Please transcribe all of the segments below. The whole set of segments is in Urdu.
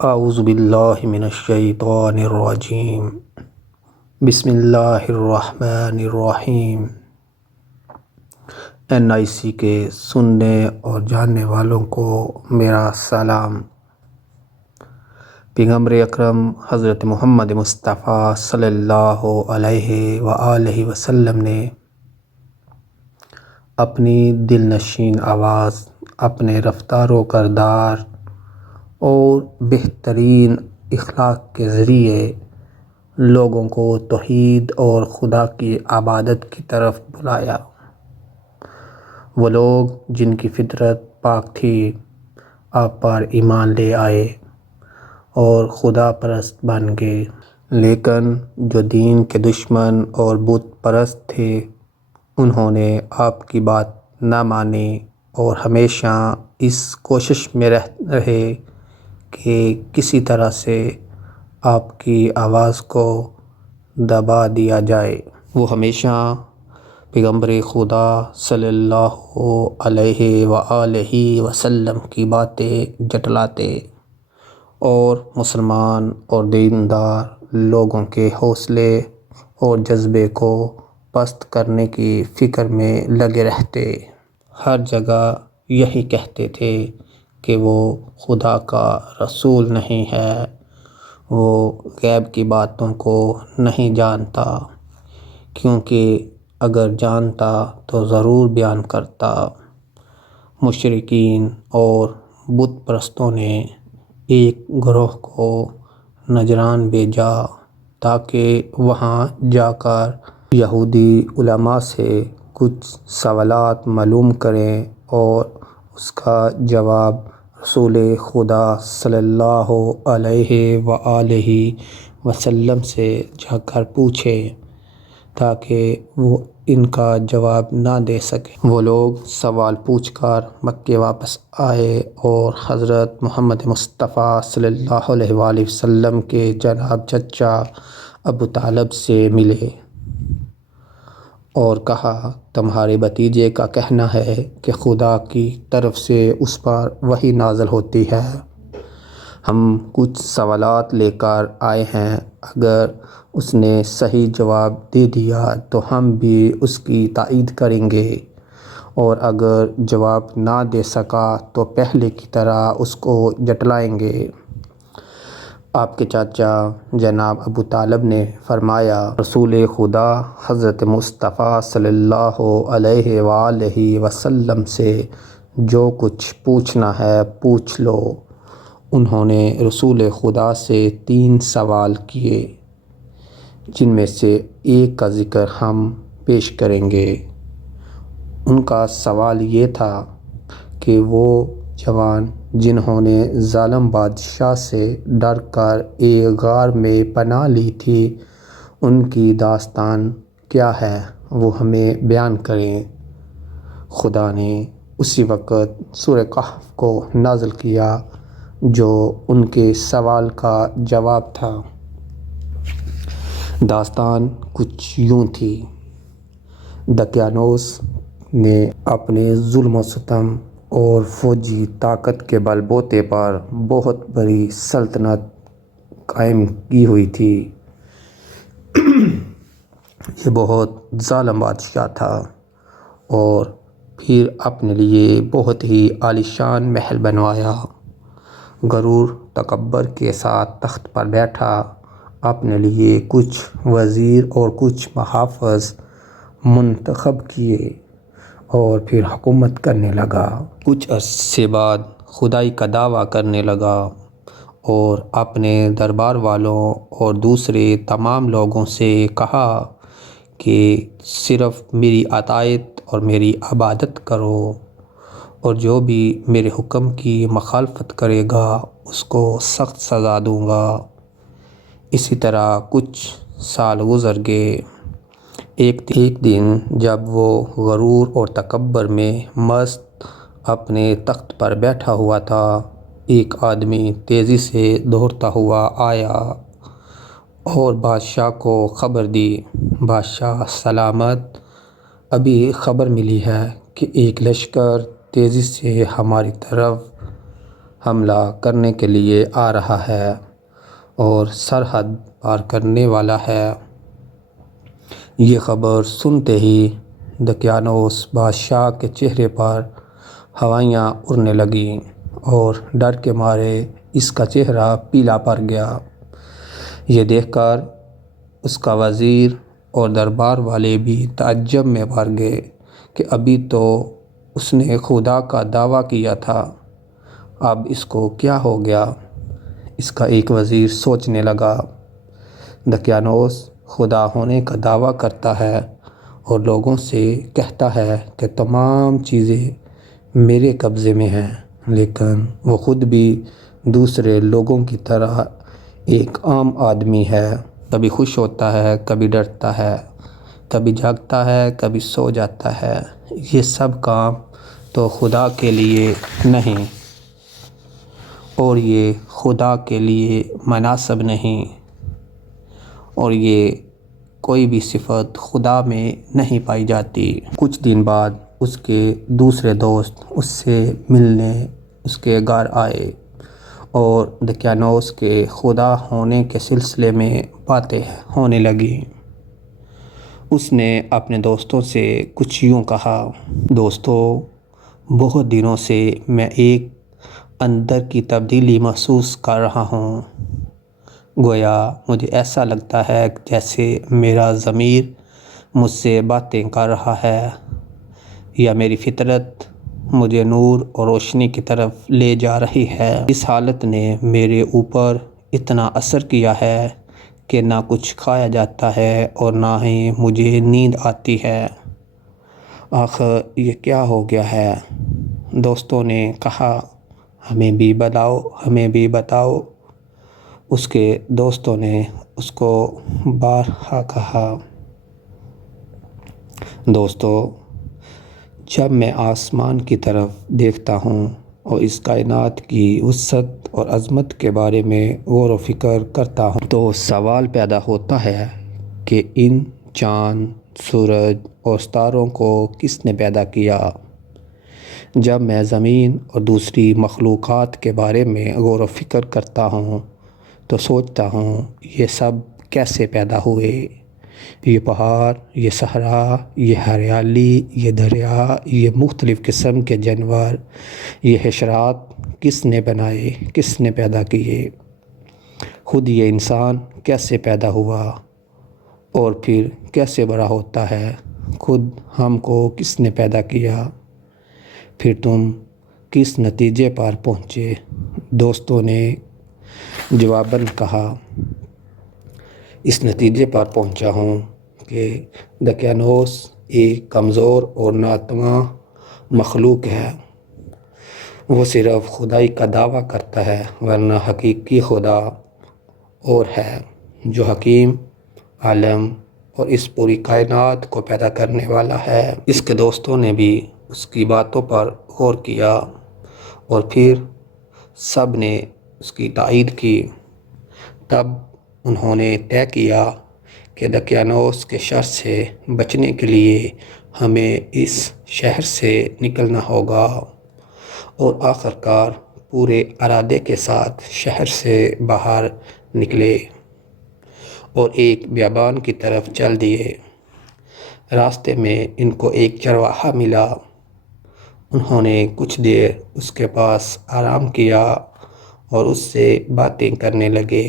اعوذ باللہ من الشیطان الرجیم، بسم اللہ الرحمن الرحیم۔ NIC کے سننے اور جاننے والوں کو میرا سلام۔ پیغمبر اکرم حضرت محمد مصطفیٰ صلی اللہ علیہ وآلہ وسلم نے اپنی دل نشین آواز، اپنے رفتار و کردار اور بہترین اخلاق کے ذریعے لوگوں کو توحید اور خدا کی عبادت کی طرف بلایا۔ وہ لوگ جن کی فطرت پاک تھی آپ پر ایمان لے آئے اور خدا پرست بن گئے، لیکن جو دین کے دشمن اور بت پرست تھے انہوں نے آپ کی بات نہ مانی اور ہمیشہ اس کوشش میں رہے کہ کسی طرح سے آپ کی آواز کو دبا دیا جائے۔ وہ ہمیشہ پیغمبر خدا صلی اللہ علیہ وآلہ وسلم کی باتیں جھٹلاتے اور مسلمان اور دیندار لوگوں کے حوصلے اور جذبے کو پست کرنے کی فکر میں لگے رہتے۔ ہر جگہ یہی کہتے تھے کہ وہ خدا کا رسول نہیں ہے، وہ غیب کی باتوں کو نہیں جانتا، کیونکہ اگر جانتا تو ضرور بیان کرتا۔ مشرکین اور بت پرستوں نے ایک گروہ کو نجران بھیجا تاکہ وہاں جا کر یہودی علماء سے کچھ سوالات معلوم کریں اور اس کا جواب رسول خدا صلی اللہ علیہ وآلہ وسلم سے جا کر پوچھیں تاکہ وہ ان کا جواب نہ دے سکیں۔ وہ لوگ سوال پوچھ کر مکے واپس آئے اور حضرت محمد مصطفیٰ صلی اللہ علیہ وآلہ وسلم کے جناب چچا ابو طالب سے ملے اور کہا تمہارے بھتیجے کا کہنا ہے کہ خدا کی طرف سے اس پر وحی نازل ہوتی ہے، ہم کچھ سوالات لے کر آئے ہیں، اگر اس نے صحیح جواب دے دیا تو ہم بھی اس کی تائید کریں گے اور اگر جواب نہ دے سکا تو پہلے کی طرح اس کو جھٹلائیں گے۔ آپ کے چاچا جناب ابو طالب نے فرمایا رسول خدا حضرت مصطفیٰ صلی اللہ علیہ وآلہ وسلم سے جو کچھ پوچھنا ہے پوچھ لو۔ انہوں نے رسول خدا سے 3 سوال کیے جن میں سے ایک کا ذکر ہم پیش کریں گے۔ ان کا سوال یہ تھا کہ وہ جوان جنہوں نے ظالم بادشاہ سے ڈر کر ایک غار میں پناہ لی تھی ان کی داستان کیا ہے وہ ہمیں بیان کریں۔ خدا نے اسی وقت سورہ کہف کو نازل کیا جو ان کے سوال کا جواب تھا۔ داستان کچھ یوں تھی۔ دقیانوس نے اپنے ظلم و ستم اور فوجی طاقت کے بل بوتے پر بہت بڑی سلطنت قائم کی ہوئی تھی۔ یہ بہت ظالم بادشاہ تھا اور پھر اپنے لیے بہت ہی عالیشان محل بنوایا۔ غرور تکبر کے ساتھ تخت پر بیٹھا، اپنے لیے کچھ وزیر اور کچھ محافظ منتخب کیے اور پھر حکومت کرنے لگا۔ کچھ عرصے بعد خدائی کا دعویٰ کرنے لگا اور اپنے دربار والوں اور دوسرے تمام لوگوں سے کہا کہ صرف میری اطاعت اور میری عبادت کرو اور جو بھی میرے حکم کی مخالفت کرے گا اس کو سخت سزا دوں گا۔ اسی طرح کچھ سال گزر گئے۔ ایک دن جب وہ غرور اور تکبر میں مست اپنے تخت پر بیٹھا ہوا تھا، ایک آدمی تیزی سے دوڑتا ہوا آیا اور بادشاہ کو خبر دی۔ بادشاہ سلامت، ابھی خبر ملی ہے کہ ایک لشکر تیزی سے ہماری طرف حملہ کرنے کے لیے آ رہا ہے اور سرحد پار کرنے والا ہے۔ یہ خبر سنتے ہی دقیانوس بادشاہ کے چہرے پر ہوائیاں اڑنے لگیں اور ڈر کے مارے اس کا چہرہ پیلا پڑ گیا۔ یہ دیکھ کر اس کا وزیر اور دربار والے بھی تعجب میں پڑ گئے کہ ابھی تو اس نے خدا کا دعویٰ کیا تھا، اب اس کو کیا ہو گیا؟ اس کا ایک وزیر سوچنے لگا، دقیانوس خدا ہونے کا دعویٰ کرتا ہے اور لوگوں سے کہتا ہے کہ تمام چیزیں میرے قبضے میں ہیں، لیکن وہ خود بھی دوسرے لوگوں کی طرح ایک عام آدمی ہے، کبھی خوش ہوتا ہے، کبھی ڈرتا ہے، کبھی جاگتا ہے، کبھی سو جاتا ہے۔ یہ سب کام تو خدا کے لیے نہیں اور یہ خدا کے لیے مناسب نہیں اور یہ کوئی بھی صفت خدا میں نہیں پائی جاتی۔ کچھ دن بعد اس کے دوسرے دوست اس سے ملنے اس کے گھر آئے اور دقیانوس کے خدا ہونے کے سلسلے میں باتیں ہونے لگیں۔ اس نے اپنے دوستوں سے کچھ یوں کہا، دوستو، بہت دنوں سے میں ایک اندر کی تبدیلی محسوس کر رہا ہوں۔ گویا مجھے ایسا لگتا ہے جیسے میرا ضمیر مجھ سے باتیں کر رہا ہے یا میری فطرت مجھے نور اور روشنی کی طرف لے جا رہی ہے۔ اس حالت نے میرے اوپر اتنا اثر کیا ہے کہ نہ کچھ کھایا جاتا ہے اور نہ ہی مجھے نیند آتی ہے۔ آخر یہ کیا ہو گیا ہے؟ دوستوں نے کہا، ہمیں بھی بتاؤ، ہمیں بھی بتاؤ۔ اس کے دوستوں نے اس کو بارہا کہا، دوستو، جب میں آسمان کی طرف دیکھتا ہوں اور اس کائنات کی وسعت اور عظمت کے بارے میں غور و فکر کرتا ہوں تو سوال پیدا ہوتا ہے کہ ان چاند، سورج اور ستاروں کو کس نے پیدا کیا؟ جب میں زمین اور دوسری مخلوقات کے بارے میں غور و فکر کرتا ہوں تو سوچتا ہوں یہ سب کیسے پیدا ہوئے؟ یہ پہاڑ، یہ صحرا، یہ ہریالی، یہ دریا، یہ مختلف قسم کے جانور، یہ حشرات کس نے بنائے، کس نے پیدا کیے؟ خود یہ انسان کیسے پیدا ہوا اور پھر کیسے بڑا ہوتا ہے؟ خود ہم کو کس نے پیدا کیا؟ پھر تم کس نتیجے پر پہنچے؟ دوستوں نے جواباً کہا، اس نتیجے پر پہنچا ہوں کہ دقیانوس ایک کمزور اور ناتواں مخلوق ہے۔ وہ صرف خدائی کا دعویٰ کرتا ہے، ورنہ حقیقی خدا اور ہے جو حکیم، عالم اور اس پوری کائنات کو پیدا کرنے والا ہے۔ اس کے دوستوں نے بھی اس کی باتوں پر غور کیا اور پھر سب نے اس کی تائید کی۔ تب انہوں نے طے کیا کہ دقیانوس کے شر سے بچنے کے لیے ہمیں اس شہر سے نکلنا ہوگا، اور آخرکار پورے ارادے کے ساتھ شہر سے باہر نکلے اور ایک بیابان کی طرف چل دیے۔ راستے میں ان کو ایک چرواہا ملا۔ انہوں نے کچھ دیر اس کے پاس آرام کیا اور اس سے باتیں کرنے لگے۔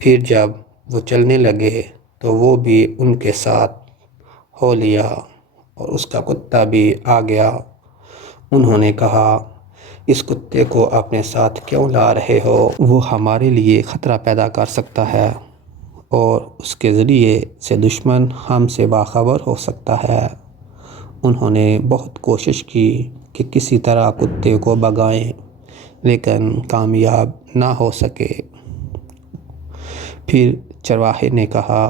پھر جب وہ چلنے لگے تو وہ بھی ان کے ساتھ ہو لیا اور اس کا کتا بھی آ گیا۔ انہوں نے کہا، اس کتے کو اپنے ساتھ کیوں لا رہے ہو؟ وہ ہمارے لیے خطرہ پیدا کر سکتا ہے اور اس کے ذریعے سے دشمن ہم سے باخبر ہو سکتا ہے۔ انہوں نے بہت کوشش کی کہ کسی طرح کتے کو بھگائیں، لیکن کامیاب نہ ہو سکے۔ پھر چرواہے نے کہا،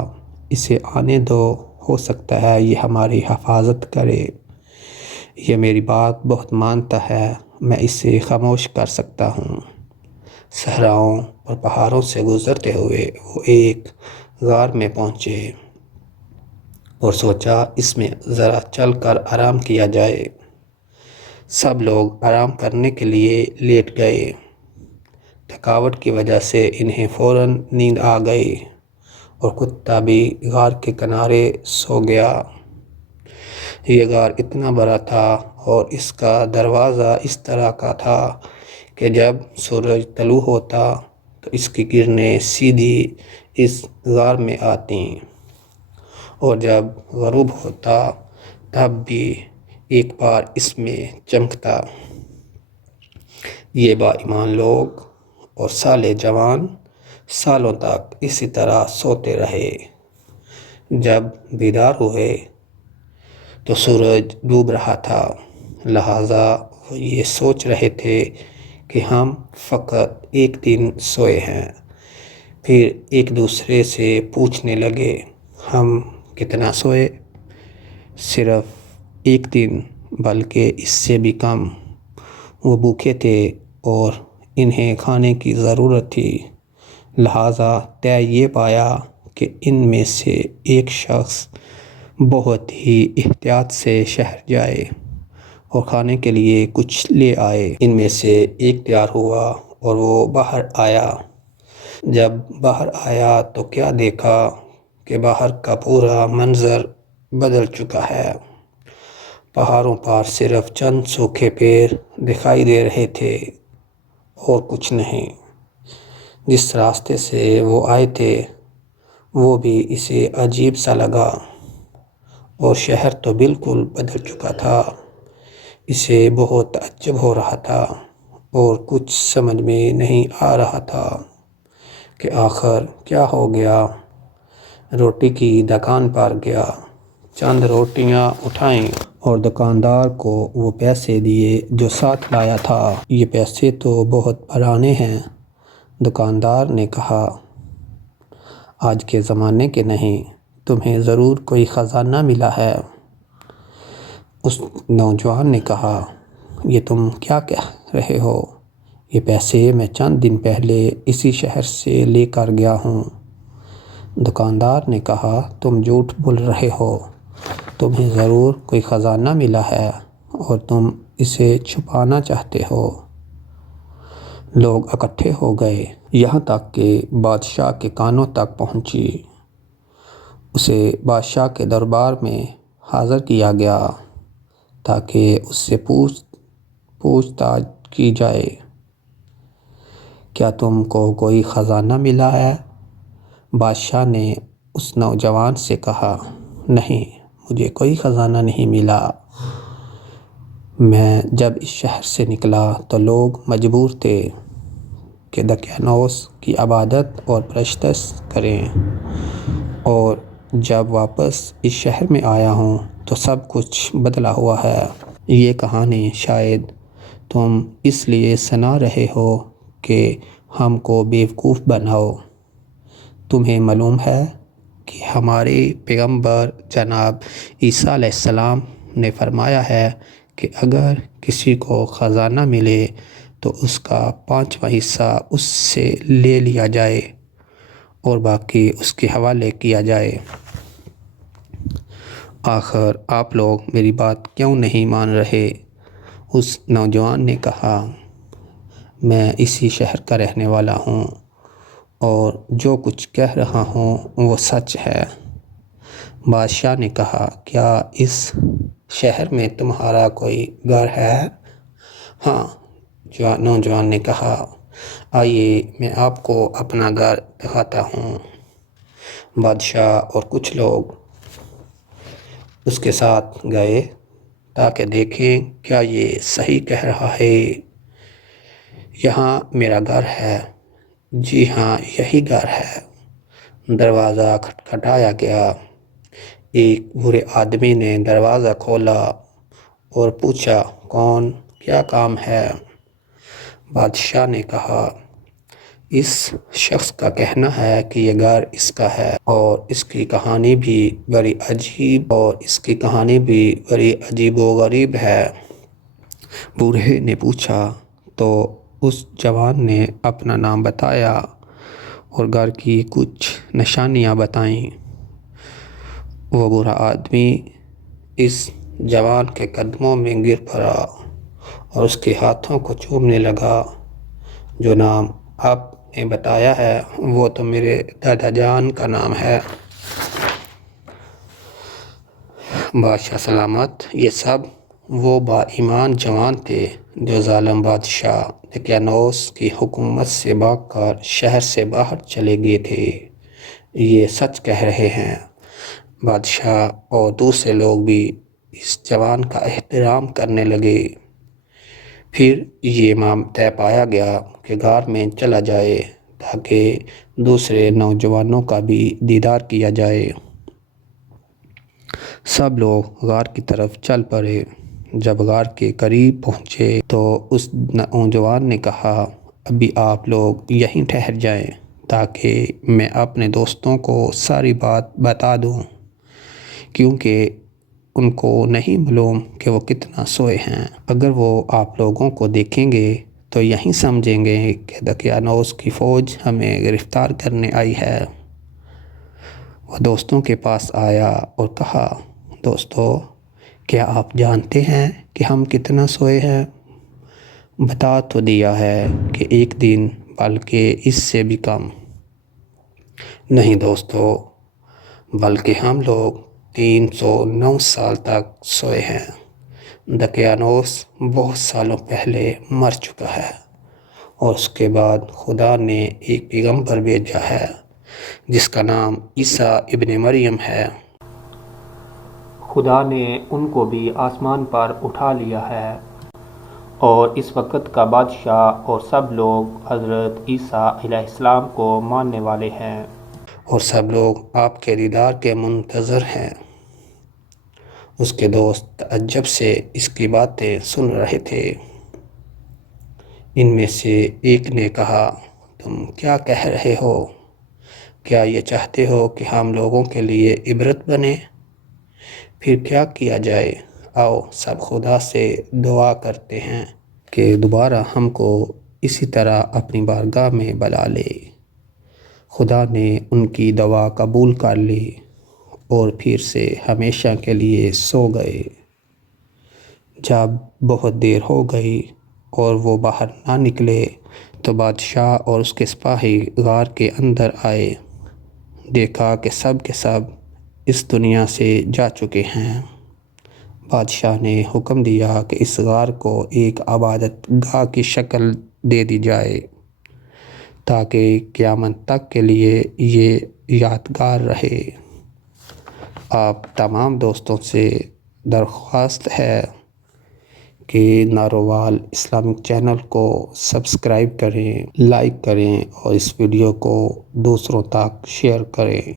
اسے آنے دو، ہو سکتا ہے یہ ہماری حفاظت کرے۔ یہ میری بات بہت مانتا ہے، میں اسے خاموش کر سکتا ہوں۔ صحراؤں اور پہاڑوں سے گزرتے ہوئے وہ ایک غار میں پہنچے اور سوچا اس میں ذرا چل کر آرام کیا جائے۔ سب لوگ آرام کرنے کے لیے لیٹ گئے۔ تھکاوٹ کی وجہ سے انہیں فوراً نیند آ گئی اور کتا بھی غار کے کنارے سو گیا۔ یہ غار اتنا بڑا تھا اور اس کا دروازہ اس طرح کا تھا کہ جب سورج طلوع ہوتا تو اس کی کرنیں سیدھی اس غار میں آتیں اور جب غروب ہوتا تب بھی ایک بار اس میں چمکتا۔ یہ با ایمان لوگ اور صالح جوان سالوں تک اسی طرح سوتے رہے۔ جب بیدار ہوئے تو سورج ڈوب رہا تھا، لہٰذا وہ یہ سوچ رہے تھے کہ ہم فقط ایک دن سوئے ہیں۔ پھر ایک دوسرے سے پوچھنے لگے، ہم کتنا سوئے؟ صرف ایک دن، بلکہ اس سے بھی کم۔ وہ بھوکے تھے اور انہیں کھانے کی ضرورت تھی، لہٰذا طے یہ پایا کہ ان میں سے ایک شخص بہت ہی احتیاط سے شہر جائے اور کھانے کے لیے کچھ لے آئے۔ ان میں سے ایک تیار ہوا اور وہ باہر آیا۔ جب باہر آیا تو کیا دیکھا کہ باہر کا پورا منظر بدل چکا ہے۔ پہاڑوں پر صرف چند سوکھے پیڑ دکھائی دے رہے تھے اور کچھ نہیں۔ جس راستے سے وہ آئے تھے وہ بھی اسے عجیب سا لگا، اور شہر تو بالکل بدل چکا تھا۔ اسے بہت تعجب ہو رہا تھا اور کچھ سمجھ میں نہیں آ رہا تھا کہ آخر کیا ہو گیا۔ روٹی کی دکان پر گیا، چند روٹیاں اٹھائیں اور دکاندار کو وہ پیسے دیے جو ساتھ لایا تھا۔ یہ پیسے تو بہت پرانے ہیں، دکاندار نے کہا، آج کے زمانے کے نہیں، تمہیں ضرور کوئی خزانہ ملا ہے۔ اس نوجوان نے کہا، یہ تم کیا کہہ رہے ہو؟ یہ پیسے میں چند دن پہلے اسی شہر سے لے کر گیا ہوں۔ دکاندار نے کہا، تم جھوٹ بول رہے ہو، تمہیں ضرور کوئی خزانہ ملا ہے اور تم اسے چھپانا چاہتے ہو۔ لوگ اکٹھے ہو گئے، یہاں تک کہ بادشاہ کے کانوں تک پہنچی۔ اسے بادشاہ کے دربار میں حاضر کیا گیا تاکہ اس سے پوچھ تاچھ کی جائے، کیا تم کو کوئی خزانہ ملا ہے؟ بادشاہ نے اس نوجوان سے کہا، نہیں، مجھے کوئی خزانہ نہیں ملا۔ میں جب اس شہر سے نکلا تو لوگ مجبور تھے کہ دقیانوس کی عبادت اور پرستش کریں، اور جب واپس اس شہر میں آیا ہوں تو سب کچھ بدلا ہوا ہے۔ یہ کہانی شاید تم اس لیے سنا رہے ہو کہ ہم کو بیوقوف بناؤ۔ تمہیں معلوم ہے کہ ہمارے پیغمبر جناب عیسیٰ علیہ السلام نے فرمایا ہے کہ اگر کسی کو خزانہ ملے تو اس کا 5واں حصہ اس سے لے لیا جائے اور باقی اس کے حوالے کیا جائے۔ آخر آپ لوگ میری بات کیوں نہیں مان رہے؟ اس نوجوان نے کہا، میں اسی شہر کا رہنے والا ہوں اور جو کچھ کہہ رہا ہوں وہ سچ ہے۔ بادشاہ نے کہا، کیا اس شہر میں تمہارا کوئی گھر ہے؟ ہاں، نوجوان نے کہا، آئیے میں آپ کو اپنا گھر دکھاتا ہوں۔ بادشاہ اور کچھ لوگ اس کے ساتھ گئے تاکہ دیکھیں کیا یہ صحیح کہہ رہا ہے۔ یہاں میرا گھر ہے۔ جی ہاں، یہی گھر ہے۔ دروازہ کھٹکھٹایا گیا۔ ایک بوڑھے آدمی نے دروازہ کھولا اور پوچھا، کون؟ کیا کام ہے؟ بادشاہ نے کہا، اس شخص کا کہنا ہے کہ یہ گھر اس کا ہے اور اس کی کہانی بھی بڑی عجیب و غریب ہے۔ بوڑھے نے پوچھا تو اس جوان نے اپنا نام بتایا اور گھر کی کچھ نشانیاں بتائیں۔ وہ بوڑھا آدمی اس جوان کے قدموں میں گر پڑا اور اس کے ہاتھوں کو چومنے لگا۔ جو نام آپ نے بتایا ہے وہ تو میرے دادا جان کا نام ہے۔ بادشاہ سلامت، یہ سب وہ با ایمان جوان تھے جو ظالم بادشاہ دقیانوس کی حکومت سے بھاگ کر شہر سے باہر چلے گئے تھے۔ یہ سچ کہہ رہے ہیں۔ بادشاہ اور دوسرے لوگ بھی اس جوان کا احترام کرنے لگے۔ پھر یہ طے پایا گیا کہ غار میں چلا جائے تاکہ دوسرے نوجوانوں کا بھی دیدار کیا جائے۔ سب لوگ غار کی طرف چل پڑے۔ جب غار کے قریب پہنچے تو اس نوجوان نے کہا، ابھی آپ لوگ یہیں ٹھہر جائیں تاکہ میں اپنے دوستوں کو ساری بات بتا دوں، کیونکہ ان کو نہیں معلوم کہ وہ کتنا سوئے ہیں۔ اگر وہ آپ لوگوں کو دیکھیں گے تو یہیں سمجھیں گے کہ دقیانوس کی فوج ہمیں گرفتار کرنے آئی ہے۔ وہ دوستوں کے پاس آیا اور کہا، دوستو، کیا آپ جانتے ہیں کہ ہم کتنا سوئے ہیں؟ بتا تو دیا ہے کہ ایک دن، بلکہ اس سے بھی کم۔ نہیں دوستو، بلکہ ہم لوگ 309 سال تک سوئے ہیں۔ دقیانوس بہت سالوں پہلے مر چکا ہے اور اس کے بعد خدا نے ایک پیغمبر بھیجا ہے جس کا نام عیسیٰ ابن مریم ہے۔ خدا نے ان کو بھی آسمان پر اٹھا لیا ہے اور اس وقت کا بادشاہ اور سب لوگ حضرت عیسیٰ علیہ السلام کو ماننے والے ہیں اور سب لوگ آپ کے دیدار کے منتظر ہیں۔ اس کے دوست تعجب سے اس کی باتیں سن رہے تھے۔ ان میں سے ایک نے کہا، تم کیا کہہ رہے ہو؟ کیا یہ چاہتے ہو کہ ہم لوگوں کے لیے عبرت بنے؟ پھر کیا کیا جائے؟ آؤ سب خدا سے دعا کرتے ہیں کہ دوبارہ ہم کو اسی طرح اپنی بارگاہ میں بلا لے۔ خدا نے ان کی دعا قبول کر لی اور پھر سے ہمیشہ کے لیے سو گئے۔ جب بہت دیر ہو گئی اور وہ باہر نہ نکلے تو بادشاہ اور اس کے سپاہی غار کے اندر آئے۔ دیکھا کہ سب کے سب اس دنیا سے جا چکے ہیں۔ بادشاہ نے حکم دیا کہ اس غار کو ایک عبادت گاہ کی شکل دے دی جائے تاکہ قیامت تک کے لیے یہ یادگار رہے۔ آپ تمام دوستوں سے درخواست ہے کہ نارووال اسلامک چینل کو سبسکرائب کریں، لائک کریں اور اس ویڈیو کو دوسروں تک شیئر کریں۔